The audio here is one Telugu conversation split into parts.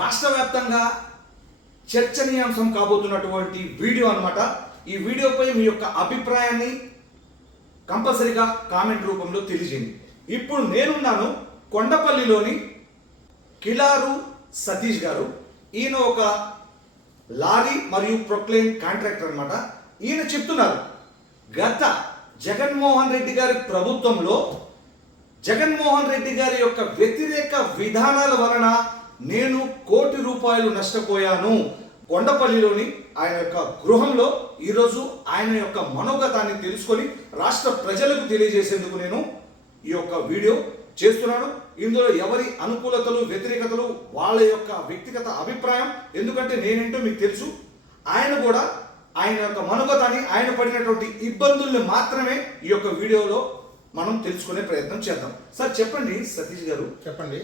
రాష్ట్ర వ్యాప్తంగా చర్చనీయాంశం కాబోతున్నటువంటి వీడియో అన్నమాట. ఈ వీడియోపై మీ యొక్క అభిప్రాయాన్ని కంపల్సరీగా కామెంట్ రూపంలో తెలియజేయండి. ఇప్పుడు నేనున్నాను కొండపల్లిలోని కిలారు సతీష్ గారు. ఈయన ఒక లారీ మరియు ప్రొక్లైన్ కాంట్రాక్టర్ అన్నమాట. ఈయన చెప్తున్నారు గత జగన్మోహన్ రెడ్డి గారి ప్రభుత్వంలో జగన్మోహన్ రెడ్డి గారి యొక్క వ్యతిరేక విధానాల వలన నేను కోటి రూపాయలు నష్టపోయాను. కొండపల్లిలోని ఆయన యొక్క గృహంలో ఈరోజు ఆయన యొక్క మనోగతాన్ని తెలుసుకొని రాష్ట్ర ప్రజలకు తెలియజేసేందుకు నేను ఈ యొక్క వీడియో చేస్తున్నాను. ఇందులో ఎవరి అనుకూలతలు వ్యతిరేకతలు వాళ్ళ యొక్క వ్యక్తిగత అభిప్రాయం ఎందుకంటే నేనేంటో మీకు తెలుసు. ఆయన కూడా ఆయన యొక్క మనోగతాన్ని ఆయన పడినటువంటి ఇబ్బందుల్ని మాత్రమే ఈ యొక్క వీడియోలో మనం తెలుసుకునే ప్రయత్నం చేద్దాం. సార్ చెప్పండి సతీష్ గారు. చెప్పండి.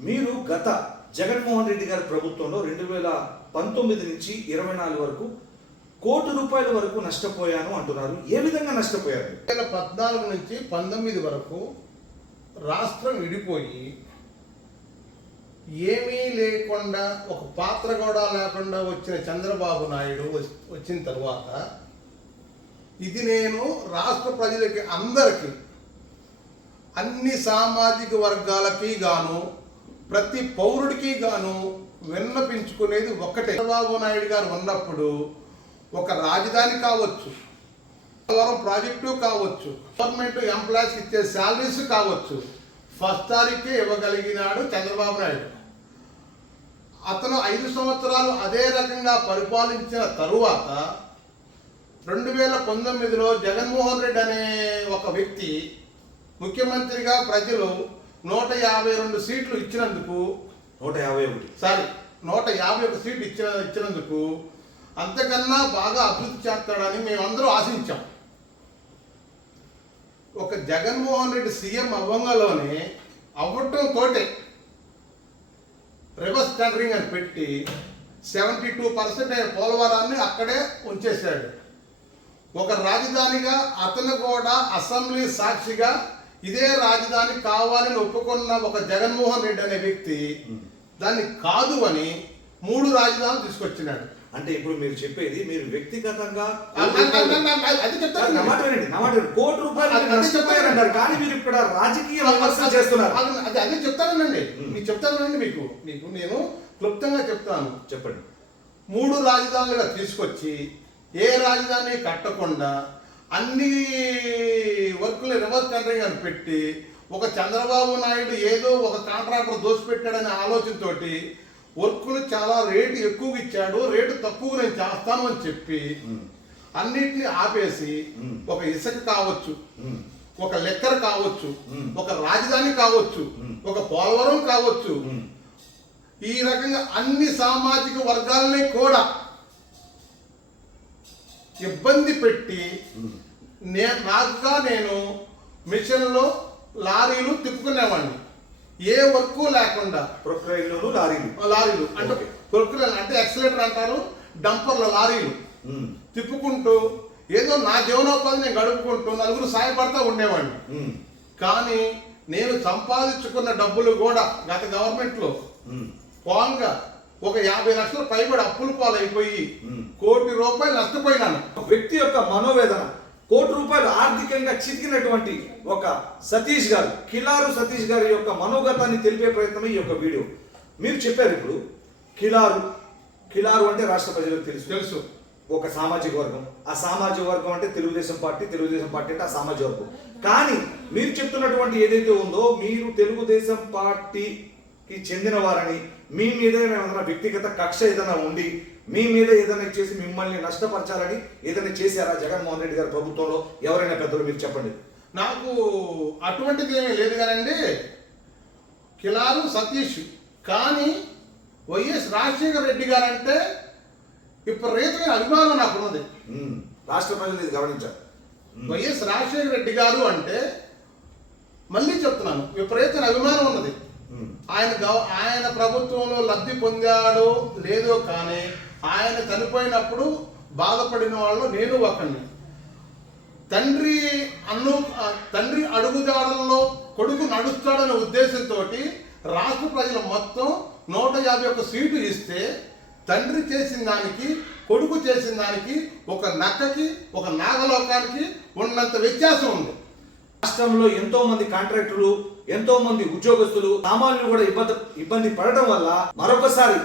మీరు గత జగన్మోహన్ రెడ్డి గారి ప్రభుత్వంలో రెండు వేల పంతొమ్మిది నుంచి ఇరవై నాలుగు వరకు కోటి రూపాయల వరకు నష్టపోయాను అంటున్నారు. ఏ విధంగా నష్టపోయారు? రెండు వేల పద్నాలుగు నుంచి పంతొమ్మిది వరకు రాష్ట్రం విడిపోయి ఏమీ లేకుండా ఒక పాత్ర కూడా లేకుండా వచ్చిన చంద్రబాబు నాయుడు వచ్చిన తర్వాత ఇది నేను రాష్ట్ర ప్రజలకి అందరికీ అన్ని సామాజిక వర్గాలకి గాను ప్రతి పౌరుడికి గాను విన్నపించుకునేది ఒక్కటే. చంద్రబాబు నాయుడు గారు ఉన్నప్పుడు ఒక రాజధాని కావచ్చు పోలవరం ప్రాజెక్టు కావచ్చు గవర్నమెంట్ ఎంప్లాయీస్ ఇచ్చే శాలరీస్ కావచ్చు ఫస్ట్ తారీఖే ఇవ్వగలిగినాడు చంద్రబాబు నాయుడు. అతను ఐదు సంవత్సరాలు అదే రకంగా పరిపాలించిన తరువాత రెండు వేల పంతొమ్మిదిలో జగన్మోహన్ రెడ్డి అనే ఒక వ్యక్తి ముఖ్యమంత్రిగా ప్రజలు నూట యాభై రెండు సీట్లు ఇచ్చినందుకు నూట యాభై ఒకటి. సారీ నూట యాభై ఒక సీట్లు ఇచ్చిన ఇచ్చినందుకు అంతకన్నా బాగా అభివృద్ధి చేస్తాడని మేమందరం ఆశించాం. ఒక జగన్మోహన్ రెడ్డి సీఎం అవ్వంగాలోనే అవ్వటం తోటే రివర్స్ టెండరింగ్ అని పెట్టి సెవెంటీ టూ పర్సెంట్ పోలవరాన్ని అక్కడే ఉంచేశాడు. ఒక రాజధానిగా అతను కూడా అసెంబ్లీ సాక్షిగా ఇదే రాజధాని కావాలని ఒప్పుకున్న ఒక జగన్మోహన్ రెడ్డి అనే వ్యక్తి దాన్ని కాదు అని మూడు రాజధానులు తీసుకొచ్చినాడు. అంటే ఇప్పుడు మీరు చెప్పేది మీరు వ్యక్తిగతంగా అది చెప్తాను. కోటి రూపాయలు కానీ మీరు ఇక్కడ రాజకీయ విమర్శలు చేస్తున్నారు. అది అది చెప్తానండి. మీకు చెప్తానండి మీకు. మీకు నేను క్లుప్తంగా చెప్తాను. చెప్పండి. మూడు రాజధానులుగా తీసుకొచ్చి ఏ రాజధాని కట్టకుండా అన్ని వర్కులు రివర్స్ టెండరింగ్ అని పెట్టి ఒక చంద్రబాబు నాయుడు ఏదో ఒక కాంట్రాక్టర్ దోసిపెట్టాడనే ఆలోచనతోటి వర్కులు చాలా రేటు ఎక్కువ ఇచ్చాడు రేటు తక్కువ నేను చేస్తాను అని చెప్పి అన్నిటిని ఆపేసి. ఒక ఇసుక కావచ్చు ఒక లెక్కర్ కావచ్చు. ఒక రాజధాని కావచ్చు. ఒక పోలవరం కావచ్చు ఈ రకంగా అన్ని సామాజిక వర్గాలని కూడా ఇబ్బంది పెట్టి ఉమ్. నే నాకుగా నేను మిషన్లో లారీలు తిప్పుకునేవాడిని. ఏ వర్క్ లేకుండా. ప్రొక్లైన్లు లారీలు. లారీలు. అంటే. కొరుకులు అంటే ఎక్సలేటర్ అంటారు డంపర్ల లారీలు. తిప్పుకుంటూ ఏదో నా జీవనోపాధి నేను గడుపుకుంటూ నలుగురు సాయపడతా ఉండేవాడిని. కానీ నేను సంపాదించుకున్న డబ్బులు కూడా గత గవర్నమెంట్లో పోంగా ఒక యాభై లక్షల పైబడి అప్పులు పాలైపోయి. కోటి రూపాయలు నష్టపోయినాను. వ్యక్తి యొక్క మనోవేదన కోటి రూపాయలు ఆర్థికంగా చితికినటువంటి ఒక సతీష్ గారు కిలారు సతీష్ గారి యొక్క మనోగతాన్ని తెలిపే ప్రయత్నమే ఈ యొక్క వీడియో. మీరు చెప్పారు ఇప్పుడు కిలారు కిలారు అంటే రాష్ట్ర ప్రజలకు తెలుసు. తెలుసు. ఒక సామాజిక వర్గం. ఆ సామాజిక వర్గం అంటే తెలుగుదేశం పార్టీ తెలుగుదేశం పార్టీ అంటే ఆ సామాజిక వర్గం. కానీ మీరు చెప్తున్నటువంటి ఏదైతే ఉందో మీరు తెలుగుదేశం పార్టీకి చెందిన వారని మీ మీద ఏమైనా వ్యక్తిగత కక్ష ఏదైనా ఉండి మీ మీద ఏదైనా చేసి మిమ్మల్ని నష్టపరచాలని ఏదైనా చేశారా జగన్మోహన్ రెడ్డి గారి ప్రభుత్వంలో? ఎవరైనా పెద్దలు మీరు చెప్పండి. నాకు అటువంటిది ఏమీ లేదు కానండి. కిలారు సతీష్ కానీ వైఎస్ రాజశేఖర రెడ్డి గారంటే విపరీతమైన అభిమానం నాకు ఉన్నది ఉమ్, రాష్ట్ర ప్రజలు ఇది గమనించారు. వైఎస్ రాజశేఖర రెడ్డి గారు అంటే మళ్ళీ చెప్తున్నాను విపరీతమైన అభిమానం ఉన్నది. ఆయన ఆయన ప్రభుత్వంలో లబ్ధి పొందాడో లేదో కానీ ఆయన చనిపోయినప్పుడు బాధపడిన వాళ్ళు నేను ఒకడిని తండ్రి అన్ను తండ్రి అడుగుజాడల్లో కొడుకు నడుస్తాడనే ఉద్దేశంతో రాష్ట్ర ప్రజలు మొత్తం నూట యాభై ఒక్క సీటు ఇస్తే తండ్రి చేసిన దానికి కొడుకు చేసిన దానికి ఒక నక్కకి ఒక నాగలోకానికి ఉన్నంత వ్యత్యాసం ఉంది. రాష్ట్రంలో ఎంతో మంది కాంట్రాక్టులు ఎంతో మంది ఉద్యోగస్తులు సామాన్యులు కూడా ఇబ్బంది ఇబ్బంది పడటం వల్ల మరొకసారి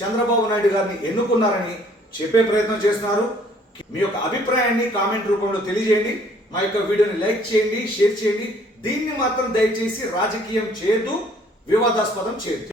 చంద్రబాబు నాయుడు గారిని ఎన్నుకున్నారని చెప్పే ప్రయత్నం చేస్తున్నారు. మీ యొక్క అభిప్రాయాన్ని కామెంట్ రూపంలో తెలియజేయండి. మా యొక్క వీడియోని లైక్ చేయండి షేర్ చేయండి. దీన్ని మాత్రం దయచేసి రాజకీయం చేయొద్దు వివాదాస్పదం చేయొద్దు.